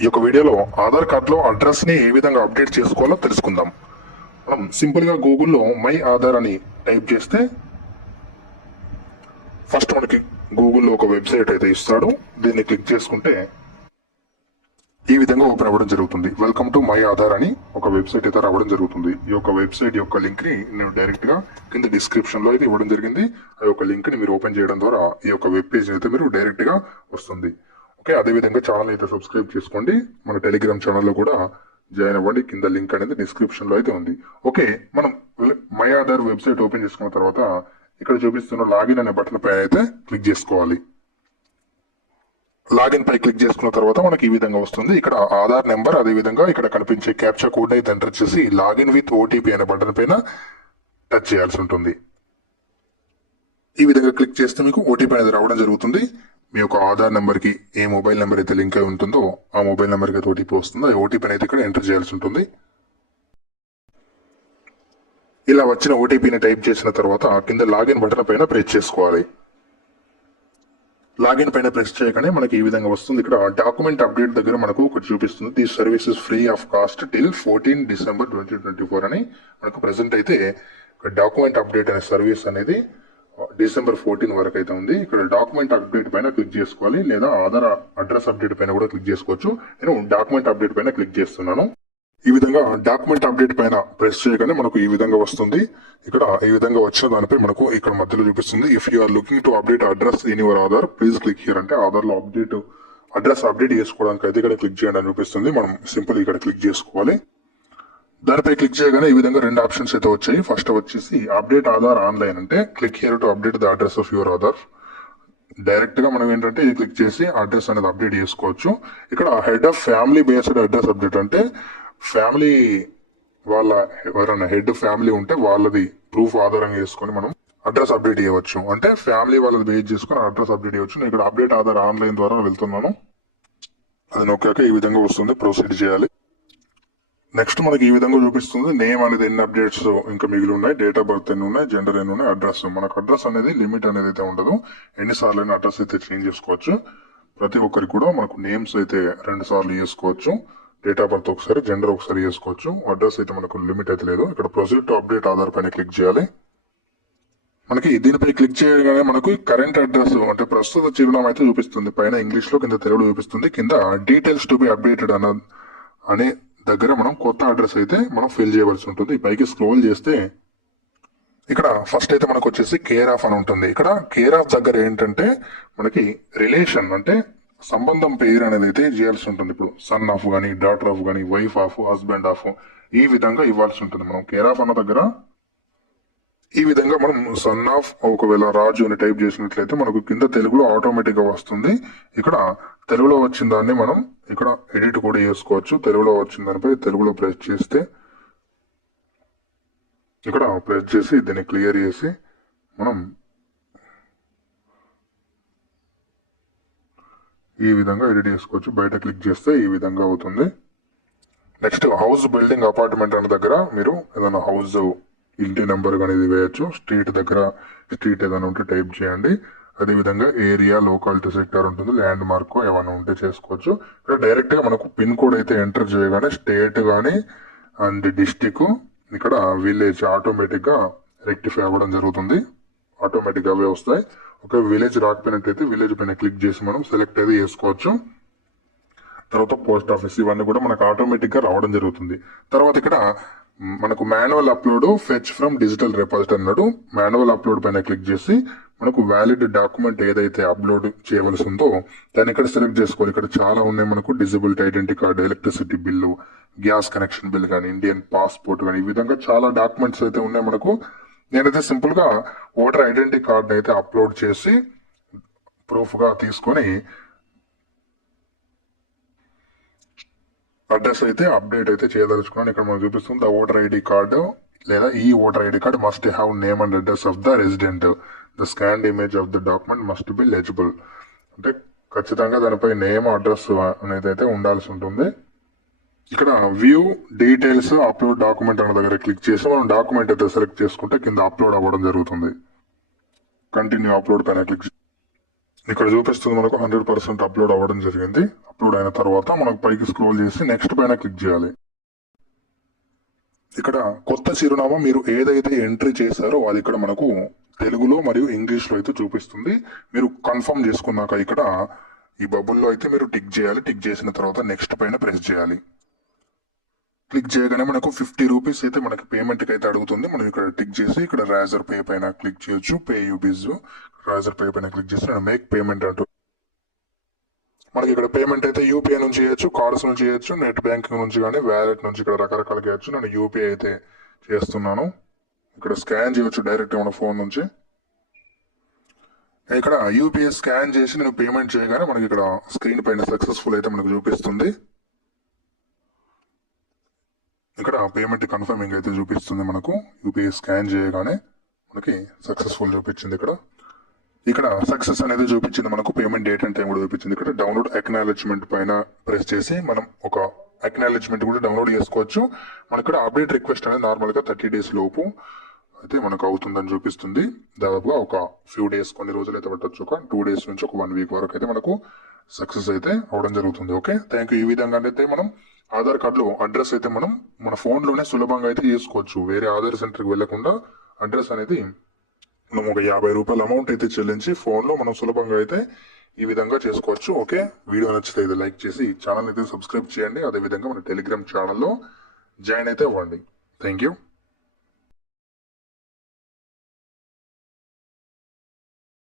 ఈ యొక్క వీడియోలో ఆధార్ కార్డులో అడ్రస్ని ఏ విధంగా అప్డేట్ చేసుకోవాలో తెలుసుకుందాం. మనం సింపుల్గా గూగుల్లో మై ఆధార్ అని టైప్ చేస్తే ఫస్ట్ మనకి గూగుల్లో ఒక వెబ్సైట్ అయితే ఇస్తాడు. దీన్ని క్లిక్ చేసుకుంటే ఈ విధంగా ఓపెన్ అవ్వడం జరుగుతుంది. వెల్కమ్ టు మై ఆధార్ అని ఒక వెబ్సైట్ అయితే రావడం జరుగుతుంది. ఈ యొక్క వెబ్సైట్ యొక్క లింక్ ని నేను డైరెక్ట్ గా కింద డిస్క్రిప్షన్ లో అయితే ఇవ్వడం జరిగింది. ఆ యొక్క లింక్ ని మీరు ఓపెన్ చేయడం ద్వారా ఈ యొక్క వెబ్ పేజ్ అయితే మీరు డైరెక్ట్ గా వస్తుంది. ఓకే, అదే విధంగా ఛానల్ అయితే సబ్స్క్రైబ్ చేసుకోండి. మన టెలిగ్రామ్ ఛానల్లో కూడా జాయిన్ అవ్వండి. కింద లింక్ అనేది డిస్క్రిప్షన్ లో అయితే ఉంది. ఓకే, మనం మై ఆధార్ వెబ్సైట్ ఓపెన్ చేసుకున్న తర్వాత ఇక్కడ చూపిస్తున్న లాగిన్ అనే బటన్ పై అయితే క్లిక్ చేసుకోవాలి. లాగిన్ పై క్లిక్ చేసుకున్న తర్వాత మనకి ఈ విధంగా వస్తుంది. ఇక్కడ ఆధార్ నెంబర్, అదే విధంగా ఇక్కడ కనిపించే క్యాప్చా కోడ్ అయితే ఎంటర్ చేసి లాగిన్ విత్ ఓటీపీ అనే బటన్ పైన టచ్ చేయాల్సి ఉంటుంది. ఈ విధంగా క్లిక్ చేస్తే మీకు ఓటీపీ అనేది రావడం జరుగుతుంది. మీ యొక్క ఆధార్ నెంబర్ కి ఏ మొబైల్ నెంబర్ అయితే లింక్ అయి ఉంటుందో ఆ మొబైల్ నెంబర్ కి అయితే ఓటీపీ వస్తుందో ఆ ఓటీపీ అయితే ఇక్కడ ఎంటర్ చేయాల్సి ఉంటుంది. ఇలా వచ్చిన ఓటీపీని టైప్ చేసిన తర్వాత కింద లాగిన్ బటన్ పైన ప్రెస్ చేసుకోవాలి. లాగిన్ పైన ప్రెస్ చేయగానే మనకి ఈ విధంగా వస్తుంది. ఇక్కడ డాక్యుమెంట్ అప్డేట్ దగ్గర మనకు ఒకటి చూపిస్తుంది. The services free of cost till 14 December 2024 అని మనకు ప్రెసెంట్ అయితే డాక్యుమెంట్ అప్డేట్ అనే సర్వీస్ అనేది డిసెంబర్ 14 వరకు అయితే ఉంది. ఇక్కడ డాక్యుమెంట్ అప్డేట్ పైన క్లిక్ చేసుకోవాలి, లేదా ఆధార్ అడ్రస్ అప్డేట్ పైన కూడా క్లిక్ చేసుకోవచ్చు. నేను డాక్యుమెంట్ అప్డేట్ పైన క్లిక్ చేస్తున్నాను. ఈ విధంగా డాక్యుమెంట్ అప్డేట్ పైన ప్రెస్ చేయగానే మనకు ఈ విధంగా వస్తుంది. ఇక్కడ ఈ విధంగా వచ్చిన దానిపై మనకు ఇక్కడ మధ్యలో చూపిస్తుంది, if you are looking to update address in your Aadhaar please click here. అంటే ఆధార్ లో అడ్రస్ అప్డేట్ చేసుకోవడానికి అయితే ఇక్కడ క్లిక్ చేయండి అని చూపిస్తుంది. మనం సింపుల్ ఇక్కడ క్లిక్ చేసుకోవాలి. దానిపై క్లిక్ చేయగానే ఈ విధంగా రెండు ఆప్షన్స్ అయితే వచ్చాయి. ఫస్ట్ వచ్చేసి అప్డేట్ ఆధార్ ఆన్లైన్, అంటే click here to update the address of your Aadhaar. Direct గా మనం ఏంటంటే ఇది క్లిక్ చేసి అడ్రస్ అనేది అప్డేట్ చేసుకోవచ్చు. ఇక్కడ head of family based address update, అంటే ఫ్యామిలీ వాళ్ళ ఎవరైనా హెడ్ ఫ్యామిలీ ఉంటే వాళ్ళది ప్రూఫ్ ఆధారంగా చేసుకొని మనం అడ్రస్ అప్డేట్ చేయవచ్చు. అంటే ఫ్యామిలీ వాళ్ళది బేస్ చేసుకొని అడ్రస్ అప్డేట్ చేయవచ్చు. నేను ఇక్కడ అప్డేట్ ఆధార్ ఆన్లైన్ ద్వారా వెళ్తున్నాను. అది నొక్కాక ఈ విధంగా వస్తుంది, ప్రొసీడ్ చేయాలి. నెక్స్ట్ మనకి ఈ విధంగా చూపిస్తుంది నేమ్ అనేది ఎన్ని అప్డేట్స్ ఇంకా మిగిలి ఉన్నాయి, డేట్ ఆఫ్ బర్త్ ఎన్ని ఉన్నాయి, జెండర్ ఎన్ని ఉన్నాయి, అడ్రస్. మనకు అడ్రస్ అనేది లిమిట్ అనేది అయితే ఉండదు, ఎన్నిసార్లు అయినా అడ్రస్ అయితే చేంజ్ చేసుకోవచ్చు. ప్రతి ఒక్కరికి కూడా మనకు నేమ్స్ అయితే 2 సార్లు చేసుకోవచ్చు, డేట్ ఆఫ్ బర్త్ ఒకసారి, జెండర్ ఒకసారి చేసుకోవచ్చు. అడ్రస్ అయితే మనకు లిమిట్ అయితే లేదు. ఇక్కడ ప్రొసీడ్ టు అప్డేట్ ఆధార్ పైన క్లిక్ చేయాలి. మనకి దీనిపై క్లిక్ చేయగానే మనకు కరెంట్ అడ్రస్ అంటే ప్రస్తుత చిరునామా అయితే చూపిస్తుంది. పైన ఇంగ్లీష్ లో, కింద తెలుగులో చూపిస్తుంది. కింద డీటెయిల్స్ టు బి అప్డేటెడ్ అనే దగ్గర మనం కొత్త అడ్రస్ అయితే మనం ఫిల్ చేయవలసి ఉంటుంది. పైకి స్క్రోల్ చేస్తే ఇక్కడ ఫస్ట్ అయితే మనకు వచ్చేసి కేర్ ఆఫ్ అని ఉంటుంది. ఇక్కడ కేర్ ఆఫ్ దగ్గర ఏంటంటే మనకి రిలేషన్ అంటే సంబంధం పేరు అనేది అయితే చేయాల్సి ఉంటుంది. ఇప్పుడు సన్ ఆఫ్ గానీ, డాటర్ ఆఫ్ గానీ, వైఫ్ ఆఫ్, హస్బెండ్ ఆఫ్, ఈ విధంగా ఇవ్వాల్సి ఉంటుంది. మనం కేర్ ఆఫ్ అన్న దగ్గర ఈ విధంగా మనం సన్ ఆఫ్ ఒకవేళ రాజు అని టైప్ చేసినట్లయితే మనకు కింద తెలుగులో ఆటోమేటిక్ గా వస్తుంది. ఇక్కడ తెలుగులో వచ్చిన దాన్ని మనం ఇక్కడ ఎడిట్ కూడా చేసుకోవచ్చు. తెలుగులో వచ్చిన దానిపై తెలుగులో ప్రెస్ చేస్తే ఇక్కడ ప్రెస్ చేసి దీన్ని క్లియర్ చేసి మనం ఈ విధంగా ఎడిట్ చేసుకోవచ్చు. బయట క్లిక్ చేస్తే ఈ విధంగా అవుతుంది. నెక్స్ట్ హౌస్ బిల్డింగ్ అపార్ట్మెంట్ అనే దగ్గర మీరు ఏదైనా హౌస్ ఇంటి నెంబర్ అనేది వేయచ్చు. స్ట్రీట్ దగ్గర స్ట్రీట్ ఏదైనా ఉంటే టైప్ చేయండి. అదేవిధంగా ఏరియా, లోకాలిటీ సెక్టర్ ఉంటుంది, ల్యాండ్ మార్క్ ఏమైనా ఉంటే చేసుకోవచ్చు. ఇక్కడ డైరెక్ట్ గా మనకు పిన్ కోడ్ అయితే ఎంటర్ చేయగానే స్టేట్ కానీ అండ్ డిస్టిక్, ఇక్కడ విలేజ్ ఆటోమేటిక్ గా రెక్టిఫై అవ్వడం జరుగుతుంది. ఆటోమేటిక్ అవే వస్తాయి. ఒక విలేజ్ రాకపోయినట్టయితే విలేజ్ పైన క్లిక్ చేసి మనం సెలెక్ట్ అయితే చేసుకోవచ్చు. తర్వాత పోస్ట్ ఆఫీస్, ఇవన్నీ కూడా మనకు ఆటోమేటిక్ గా రావడం జరుగుతుంది. తర్వాత ఇక్కడ మనకు manual upload, fetch from digital repository అన్నాడు. మాన్యువల్ అప్లోడ్ పైన క్లిక్ చేసి మనకు వ్యాలిడ్ డాక్యుమెంట్ ఏదైతే అప్లోడ్ చేయవలసి ఉందో దాన్ని ఇక్కడ సెలెక్ట్ చేసుకోవాలి. ఇక్కడ చాలా ఉన్నాయి మనకు, disability identity card, electricity bill, gas connection bill కానీ, ఇండియన్ పాస్పోర్ట్ కానీ, ఈ విధంగా చాలా డాక్యుమెంట్స్ అయితే ఉన్నాయి మనకు. నేనైతే సింపుల్ గా ఓటర్ ఐడెంటిటీ కార్డు అయితే అప్లోడ్ చేసి ప్రూఫ్ గా తీసుకొని అడ్రస్ అయితే అప్డేట్ అయితే చేయదలుచుకున్నాను. ఇక్కడ మనం చూపిస్తుంది ద ఓటర్ ఐడి కార్డు లేదా ఈ voter ID card must have name and address of the resident. The scanned image of the document must be legible. అంటే ఖచ్చితంగా దానిపై నేమ్, అడ్రస్ అనేది అయితే ఉండాల్సి ఉంటుంది. ఇక్కడ వ్యూ డీటెయిల్స్ అప్లోడ్ డాక్యుమెంట్ అనే దగ్గర క్లిక్ చేసి మనం డాక్యుమెంట్ అయితే సెలెక్ట్ చేసుకుంటే కింద అప్లోడ్ అవ్వడం జరుగుతుంది. కంటిన్యూ అప్లోడ్ పైన క్లిక్ ఇక్కడ చూపిస్తుంది మనకు 100% అప్లోడ్ అవ్వడం జరిగింది. అప్లోడ్ అయిన తర్వాత మనకు పైకి స్క్రోల్ చేసి నెక్స్ట్ పైన క్లిక్ చేయాలి. ఇక్కడ కొత్త చిరునామా మీరు ఏదైతే ఎంట్రీ చేశారో అది ఇక్కడ మనకు తెలుగులో మరియు ఇంగ్లీష్ లో అయితే చూపిస్తుంది. మీరు కన్ఫర్మ్ చేసుకున్నాక ఇక్కడ ఈ బబుల్లో అయితే మీరు టిక్ చేయాలి. టిక్ చేసిన తర్వాత నెక్స్ట్ పైన ప్రెస్ చేయాలి. క్లిక్ చేయగానే మనకు 50 రూపీస్ అయితే మనకి పేమెంట్ కి అయితే అడుగుతుంది. మనం ఇక్కడ టిక్ చేసి ఇక్కడ రాజర్ పే పైన క్లిక్ చేయొచ్చు. పే యూబీస్ రాజర్ పే పైన క్లిక్ చేసి మేక్ పేమెంట్ అంటూ మనకి ఇక్కడ పేమెంట్ అయితే యూపీఐ నుంచి చేయొచ్చు, కార్డ్స్ నుంచి చేయొచ్చు, నెట్ బ్యాంకింగ్ నుంచి కానీ వ్యాలెట్ నుంచి ఇక్కడ రకరకాలు చేయొచ్చు. నేను యూపీఐ అయితే చేస్తున్నాను. ఇక్కడ స్కాన్ చేయొచ్చు డైరెక్ట్ మన ఫోన్ నుంచి. ఇక్కడ యూపీఐ స్కాన్ చేసి నేను పేమెంట్ చేయగానే మనకి ఇక్కడ స్క్రీన్ పైన సక్సెస్ఫుల్ అయితే మనకు చూపిస్తుంది. ఇక్కడ పేమెంట్ కన్ఫర్మింగ్ అయితే చూపిస్తుంది. మనకు యూపీఐ స్కాన్ చేయగానే మనకి సక్సెస్ఫుల్ చూపించింది. ఇక్కడ సక్సెస్ అనేది చూపించింది. మనకు పేమెంట్ డేట్ అండ్ టైం కూడా చూపించింది. ఇక్కడ డౌన్లోడ్ అక్నాలెడ్జ్మెంట్ పైన ప్రెస్ చేసి మనం ఒక అక్నాలెడ్జ్మెంట్ కూడా డౌన్లోడ్ చేసుకోవచ్చు. మనకి ఇక్కడ అప్డేట్ రిక్వెస్ట్ అనేది నార్మల్ గా 30 days లోపు అయితే మనకు అవుతుందని చూపిస్తుంది. దాదాపుగా ఒక ఫ్యూ డేస్, కొన్ని రోజులు అయితే పట్టొచ్చు. ఒక 2 days నుంచి ఒక 1 week వరకు అయితే మనకు సక్సెస్ అయితే అవడం జరుగుతుంది. Okay, thank you. ఈ విధంగా అయితే మనం ఆధార్ కార్డులో అడ్రస్ అయితే మనం మన ఫోన్ లోనే సులభంగా అయితే చేసుకోవచ్చు. వేరే ఆధార్ సెంటర్కి వెళ్లకుండా అడ్రస్ అనేది మనం ఒక 50 రూపాయల అమౌంట్ అయితే చెల్లించి ఫోన్ లో మనం సులభంగా అయితే ఈ విధంగా చేసుకోవచ్చు. ఓకే, వీడియో నచ్చితే ఇది లైక్ చేసి ఛానల్ అయితే సబ్స్క్రైబ్ చేయండి. అదేవిధంగా మన టెలిగ్రామ్ ఛానల్లో జాయిన్ అయితే అవ్వండి. Thank you.